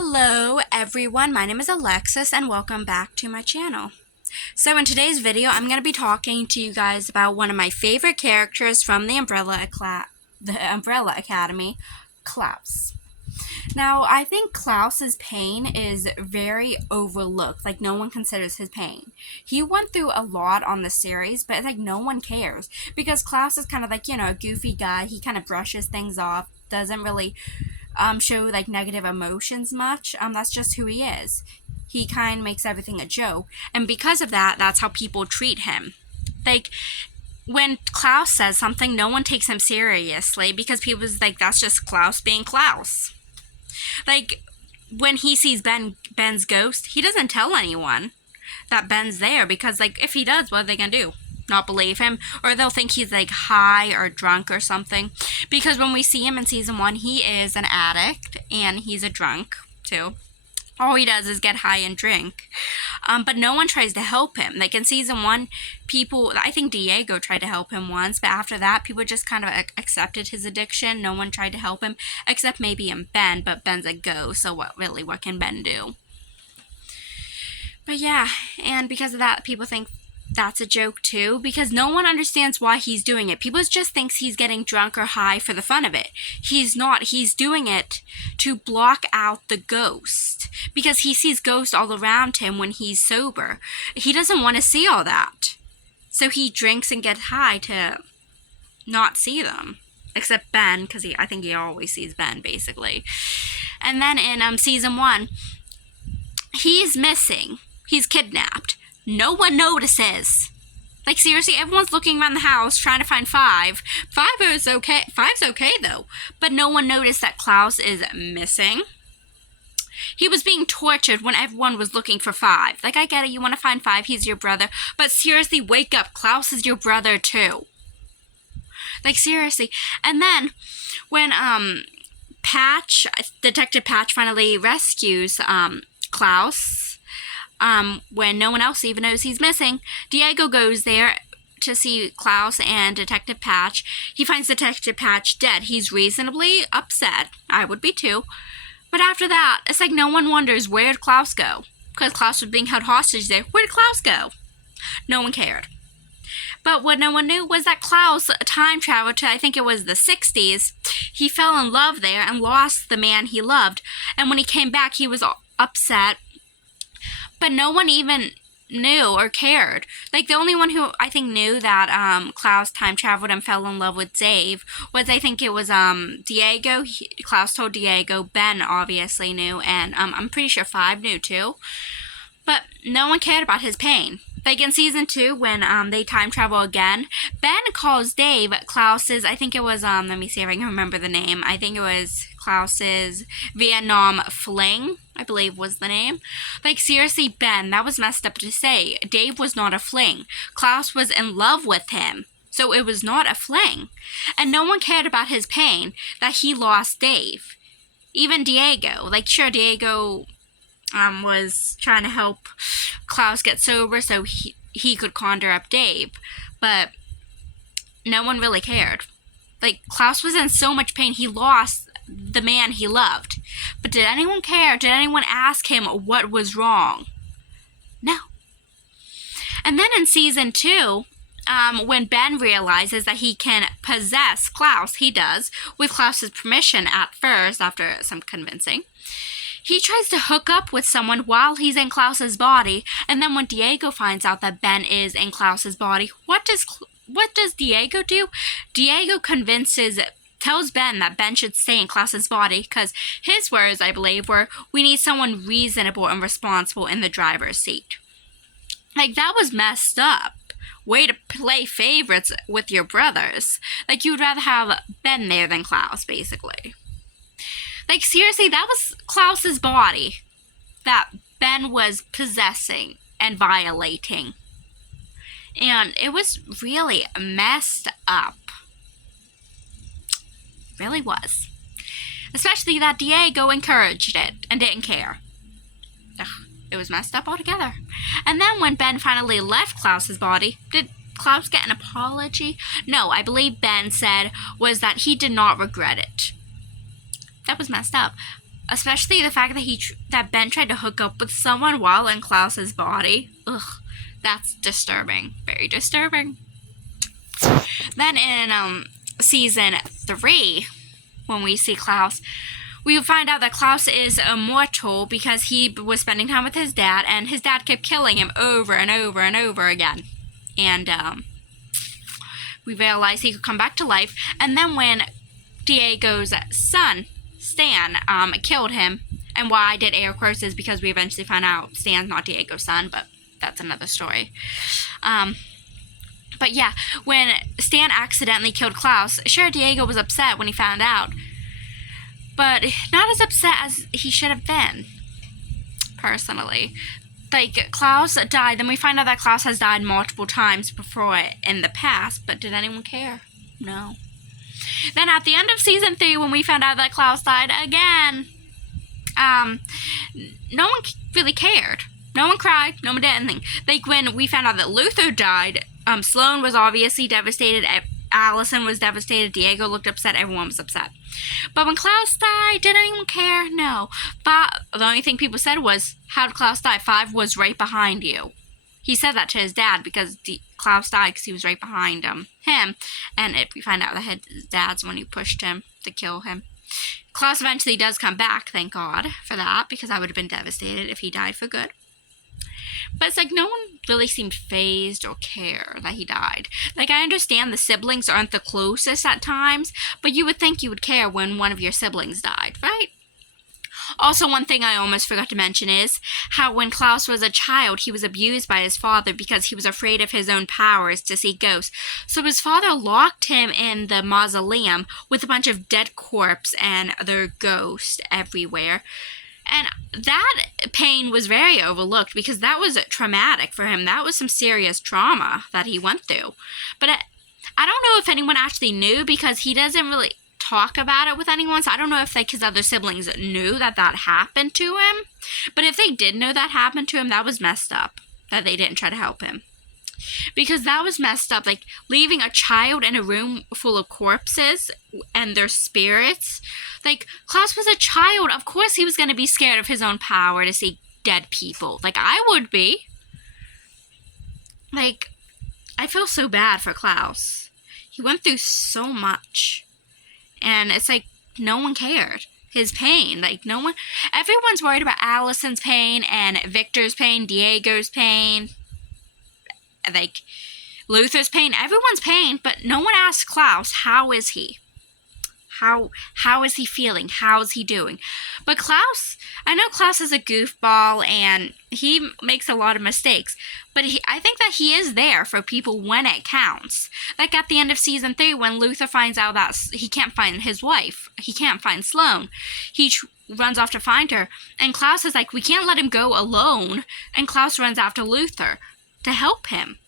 Hello everyone, my name is Alexis and welcome back to my channel. So in today's video, I'm going to be talking to you guys about one of my favorite characters from the Umbrella Academy, Klaus. Now, I think Klaus's pain is very overlooked, like no one considers his pain. He went through a lot on the series, but it's like no one cares, because Klaus is kind of like, a goofy guy. He kind of brushes things off, doesn't really show like negative emotions much. That's just who he is. He kind of makes everything a joke, and because of that, that's how people treat him. Like, when Klaus says something, no one takes him seriously because people's like, that's just Klaus being Klaus. Like, when he sees Ben's ghost, he doesn't tell anyone that Ben's there, because like, if he does, what are they gonna do? Not believe him? Or they'll think he's like high or drunk or something, because when we see him in season 1, he is an addict and he's a drunk too. All he does is get high and drink, but no one tries to help him. Like in season 1, people, I think Diego tried to help him once, but after that, people just kind of accepted his addiction. No one tried to help him, except maybe in Ben, but Ben's a ghost, so what can Ben do? But yeah, and because of that, people think that's a joke too, because no one understands why he's doing it. People just thinks he's getting drunk or high for the fun of it. He's not. He's doing it to block out the ghost, because he sees ghosts all around him when he's sober. He doesn't want to see all that, so he drinks and gets high to not see them, except Ben, because I think he always sees Ben basically. And then in season 1, he's missing. He's kidnapped. No one notices. Like, seriously, everyone's looking around the house trying to find Five. Five's okay, though. But no one noticed that Klaus is missing. He was being tortured when everyone was looking for Five. Like, I get it, you want to find Five, he's your brother. But seriously, wake up. Klaus is your brother, too. Like, seriously. And then, when, Detective Patch finally rescues, Klaus, when no one else even knows he's missing, Diego goes there to see Klaus and Detective Patch. He finds Detective Patch dead. He's reasonably upset. I would be too. But after that, it's like no one wonders, where'd Klaus go? Because Klaus was being held hostage there. Where did Klaus go? No one cared. But what no one knew was that Klaus time traveled to, I think it was the 60s. He fell in love there and lost the man he loved. And when he came back, he was upset. But no one even knew or cared. Like, the only one who I think knew that Klaus time traveled and fell in love with Dave was, I think it was Diego. Klaus told Diego. Ben obviously knew, and I'm pretty sure Five knew too. But no one cared about his pain. Like in season 2, when they time travel again, Ben calls Dave Klaus's, I think it was, let me see if I can remember the name. I think it was Klaus's Vietnam fling, I believe was the name. Like, seriously, Ben, that was messed up to say. Dave was not a fling. Klaus was in love with him, so it was not a fling. And no one cared about his pain that he lost Dave. Even Diego. Like, sure, Diego was trying to help Klaus get sober so he could conjure up Dave, but no one really cared. Like, Klaus was in so much pain, he lost the man he loved. But did anyone care? Did anyone ask him what was wrong? No. And then in season 2, when Ben realizes that he can possess Klaus, he does, with Klaus's permission at first, after some convincing. He tries to hook up with someone while he's in Klaus's body, and then when Diego finds out that Ben is in Klaus's body, what does Diego do? Diego tells Ben that Ben should stay in Klaus's body, because his words, I believe, were, we need someone reasonable and responsible in the driver's seat. Like, that was messed up. Way to play favorites with your brothers. Like, you'd rather have Ben there than Klaus, basically. Like, seriously, that was Klaus's body that Ben was possessing and violating. And it was really messed up. Really was. Especially that Diego encouraged it and didn't care. Ugh, it was messed up altogether. And then when Ben finally left Klaus's body, did Klaus get an apology? No, I believe Ben said was that he did not regret it. That was messed up. Especially the fact that that Ben tried to hook up with someone while in Klaus's body. Ugh, that's disturbing. Very disturbing. Then in season 3, when we see Klaus, we find out that Klaus is immortal because he was spending time with his dad, and his dad kept killing him over and over and over again. And we realized he could come back to life. And then when Diego's son, Stan, killed him, and why I did air quotes is because we eventually find out Stan's not Diego's son, but that's another story. But yeah, when Stan accidentally killed Klaus, sure, Diego was upset when he found out, but not as upset as he should have been, personally. Like, Klaus died, then we find out that Klaus has died multiple times before in the past, but did anyone care? No. Then at the end of season 3, when we found out that Klaus died again, no one really cared. No one cried. No one did anything. Like, when we found out that Luther died, Sloane was obviously devastated. Allison was devastated. Diego looked upset. Everyone was upset. But when Klaus died, did anyone care? No. But the only thing people said was, how did Klaus die? 5 was right behind you. He said that to his dad because Klaus died because he was right behind him. And we find out that his dad's the one who pushed him to kill him. Klaus eventually does come back, thank God for that, because I would have been devastated if he died for good. But it's like no one really seemed fazed or care that he died. Like, I understand the siblings aren't the closest at times, but you would think you would care when one of your siblings died, right? Also, one thing I almost forgot to mention is how when Klaus was a child, he was abused by his father because he was afraid of his own powers to see ghosts. So his father locked him in the mausoleum with a bunch of dead corpses and other ghosts everywhere. And that pain was very overlooked because that was traumatic for him. That was some serious trauma that he went through. But I don't know if anyone actually knew because he doesn't really talk about it with anyone, so I don't know if his other siblings knew that happened to him. But if they did know that happened to him, that was messed up, that they didn't try to help him. Because that was messed up, like leaving a child in a room full of corpses and their spirits. Like, Klaus was a child, of course he was going to be scared of his own power to see dead people. Like, I would be. Like, I feel so bad for Klaus. He went through so much. And it's like, no one cared. His pain, like, no one, everyone's worried about Allison's pain and Victor's pain, Diego's pain, like, Luther's pain, everyone's pain, but no one asked Klaus, how is he? How is he feeling? How is he doing? But Klaus, I know Klaus is a goofball and he makes a lot of mistakes, but I think that he is there for people when it counts. Like at the end of season 3, when Luther finds out that he can't find his wife, he can't find Sloane, he runs off to find her, and Klaus is like, we can't let him go alone, and Klaus runs after Luther to help him.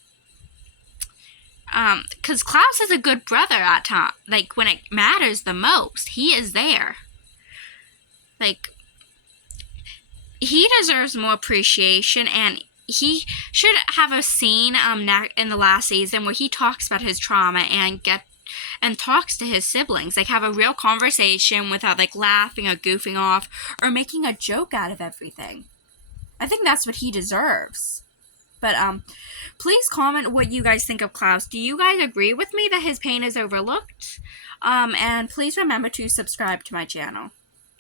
Because Klaus is a good brother at times. Like, when it matters the most, he is there. Like, he deserves more appreciation, and he should have a scene in the last season where he talks about his trauma and talks to his siblings. Like, have a real conversation without, like, laughing or goofing off or making a joke out of everything. I think that's what he deserves. But, please comment what you guys think of Klaus. Do you guys agree with me that his pain is overlooked? And please remember to subscribe to my channel.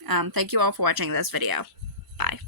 Thank you all for watching this video. Bye.